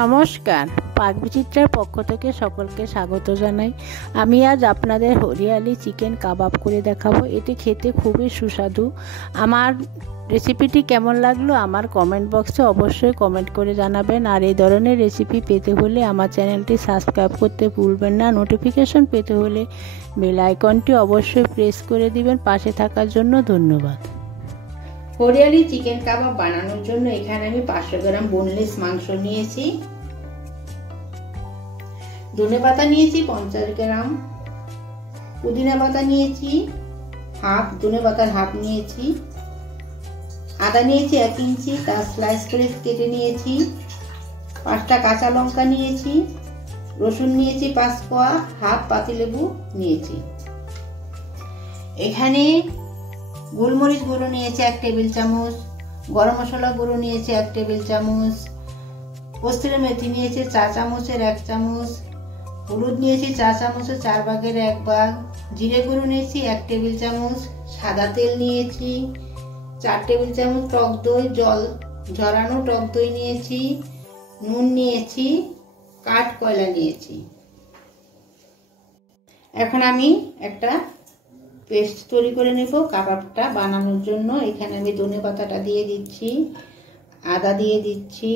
নমস্কার, পাকবিচিত্রার পক্ষ থেকে সকলকে স্বাগত জানাই। আমি আজ আপনাদের হরিয়ালি চিকেন কাবাব করে দেখাবো। এটি খেতে খুবই সুস্বাদু। আমার রেসিপিটি কেমন লাগলো আমার কমেন্ট বক্সে অবশ্যই কমেন্ট করে জানাবেন। আর এই ধরনের রেসিপি পেতে হলে আমার চ্যানেলটি সাবস্ক্রাইব করতে ভুলবেন না। নোটিফিকেশন পেতে হলে বেল আইকনটি অবশ্যই প্রেস করে দিবেন। পাশে থাকার জন্য ধন্যবাদ। হরিয়ালি চিকেন কাবাব বানানোর জন্য এখানে আমি 500 গ্রাম বোনলেস মাংস নিয়েছি, ধনে পাতা নিয়েছি 50 গ্রাম, পুদিনা পাতা নিয়েছি হাফ, ধনে পাতার হাফ নিয়েছি, আদা নিয়েছি 1 ইঞ্চি, তা স্লাইস করে কেটে নিয়েছি, 5টা কাঁচা লঙ্কা নিয়েছি, রসুন নিয়েছি 5 কোয়া, হাফ পাতিলেবু নিয়েছি। এখানে গোলমরিচ গুঁড়ো নিয়েছি 1 টেবিল চামচ, গরম মশলা গুঁড়ো নিয়েছি 1 টেবিল চামচ, কস্তুরি মেথি নিয়েছি 4 চামচের 1 চামচ, হলুদ নিয়েছি 4 চামচের 4 ভাগের 1 ভাগ, জিরে গুঁড়ো নিয়েছি 1 টেবিল চামচ, সাদা তেল নিয়েছি 4 টেবিল চামচ, টক দই জল ঝরানো টক দই নিয়েছি, নুন নিয়েছি, কাঠ কয়লা নিয়েছি। এখন আমি একটা পেস্ট তৈরি করে নেব কাবাবটা বানানোর জন্য। এখানে আমি ধনে পাতাটা দিয়ে দিচ্ছি, আদা দিয়ে দিচ্ছি,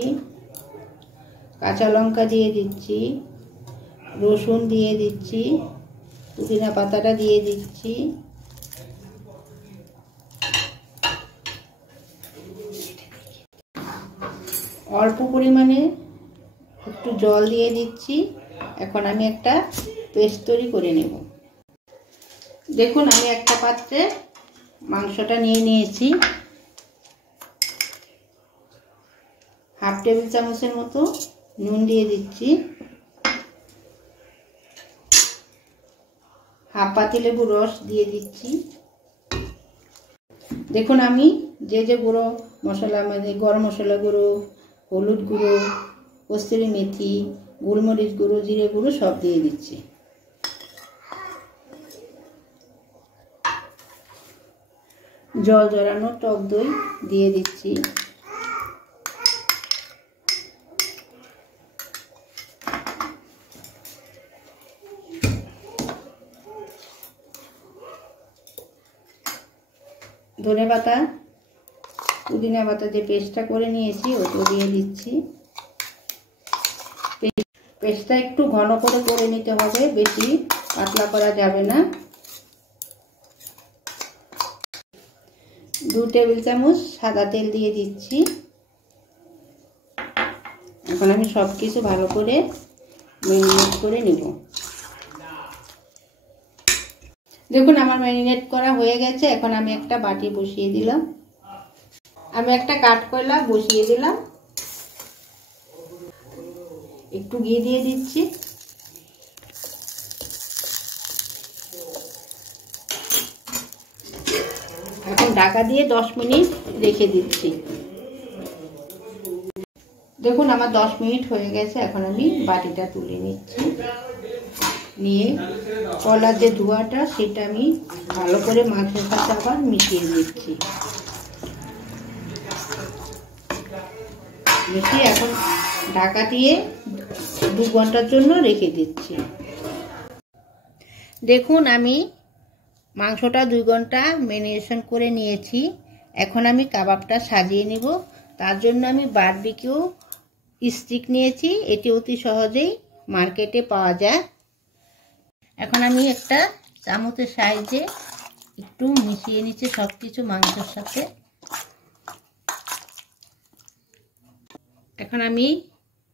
কাঁচা লঙ্কা দিয়ে দিচ্ছি, রসুন দিয়ে দিচ্ছি, পুদিনা পাতাটা দিয়ে দিচ্ছি, অল্প পরিমাণে একটু জল দিয়ে দিচ্ছি। এখন আমি একটা পেস্ট তৈরি করে নেব। দেখুন আমি একটা পাত্রে মাংসটা নিয়ে নিয়েছি, হাফ টেবিল চামচের মতো নুন দিয়ে দিচ্ছি, হাফ পাতিলেবু রস দিয়ে দিচ্ছি। দেখুন আমি যে গুঁড়ো মশলা, মানে গরম মশলা গুঁড়ো, হলুদ গুঁড়ো, কস্তুরি মেথি, গোলমরিচ গুঁড়ো, জিরে গুঁড়ো সব দিয়ে দিচ্ছি। জল ঝরানো টক দই দিয়ে দিচ্ছি, ধনে পাতা পুদিনা পাতা যে পেস্টটা করে নিয়েছি ওটা দিয়ে দিচ্ছি। পেস্টটা একটু ঘন করে নিতে হবে, বেশি পাতলা করা যাবে না। 2 টেবিল চামচ সাদা তেল দিয়ে দিচ্ছি। এখন আমি সব কিছু ভালো করে ম্যারিনেট করে নেব। দেখুন আমার ম্যারিনেট করা হয়ে গেছে। এখন আমি একটা বাটি বসিয়ে দিলাম, আমি একটা কাঠ কয়লা বসিয়ে দিলাম, একটু ঘি দিয়ে দিচ্ছি। এখন ঢাকা দিয়ে 10 মিনিট রেখে দিচ্ছি। দেখুন আমার 10 মিনিট হয়ে গেছে। এখন আমি বাটিটা তুলে নিচ্ছি, নিয়ে কলার যে ধোঁয়াটা সেটা আমি ভালো করে মাংসের সাথে আবার মিশিয়ে দিচ্ছি। মিশিয়ে এখন ঢাকা দিয়ে 2 ঘন্টার জন্য রেখে দিচ্ছি। দেখুন আমি মাংসটা 2 ঘন্টা ম্যারিনেশন করে নিয়েছি। এখন আমি কাবাবটা সাজিয়ে নিব। তার জন্য আমি বারবিকিউ স্টিক নিয়েছি, এটি অতি সহজেই মার্কেটে পাওয়া যায়। এখন আমি একটা চামচের সাহায্যে একটু মিশিয়ে নিচ্ছি সব কিছু মাংসের সাথে। এখন আমি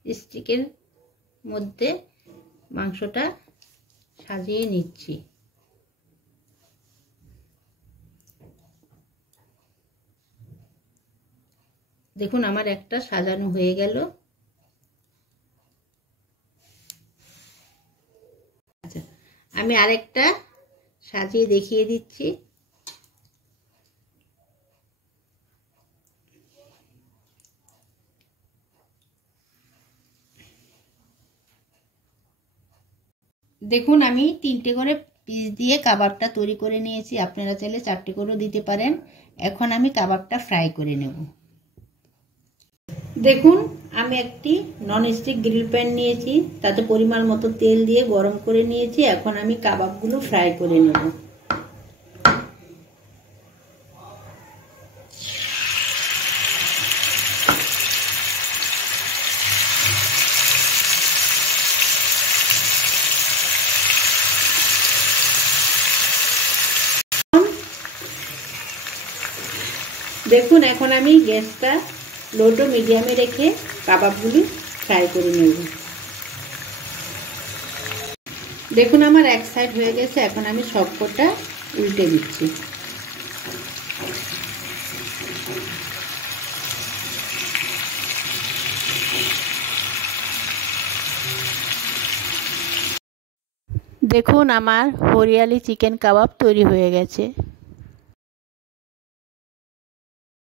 স্টিকের মধ্যে মাংসটা সাজিয়ে নিচ্ছি। দেখুন আমার একটা সাজানো হয়ে গেল। আচ্ছা, আমি আরেকটা সাজিয়ে দেখিয়ে দিচ্ছি। দেখুন আমি 3টে করে পিস দিয়ে কাবাবটা তৈরি করে নিয়েছি, আপনারা চাইলে 4টে করেও দিতে পারেন। এখন আমি কাবাবটা ফ্রাই করে নেব। দেখুন আমি একটি ননস্টিক গ্রিল প্যান নিয়েছি, তাতে পরিমাণ মতো তেল দিয়ে গরম করে নিয়েছি। এখন আমি কাবাবগুলো ফ্রাই করে নেব। দেখুন এখন আমি গ্যাসটা লো টু মিডিয়ামে রেখে কাবাবগুলি ফ্রাই করে নেব। দেখুন আমার এক সাইড হয়ে গেছে, এখন আমি সবকটা উল্টে দিচ্ছি। দেখুন আমার হরিয়ালি চিকেন কাবাব তৈরি হয়ে গেছে।